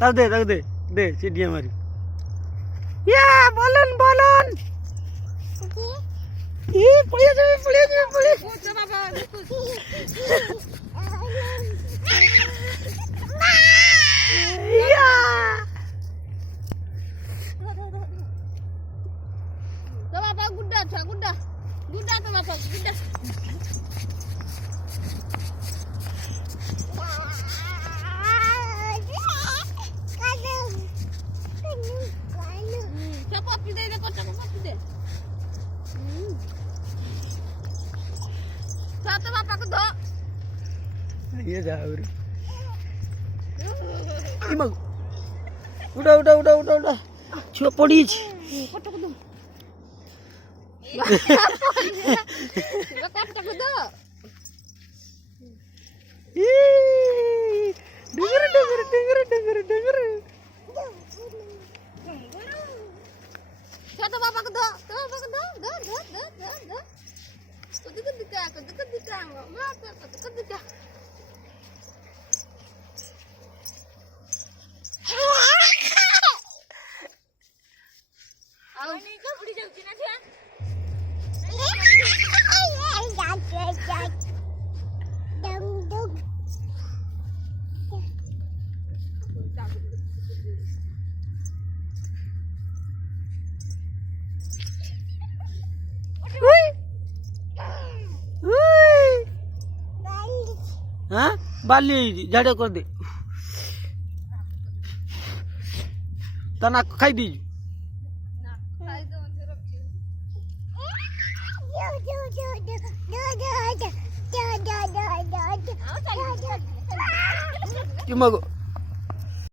दे चिड़िया मारी या बोलन बोलन ये पड़िया या तो बाबा गुड्डा तो बाबा गुड्डा Satu bapak kedok. Iya dah bro. Imang. Udah. Coba polis. Kotak kedok. Kotak kedok. Ih, denger. Satu bapak kedok. Ketika. Mata, ketika. Ini kau beli jauh Cina sih? हाँ बाली झाड़े कर दे तना खाई दी cuma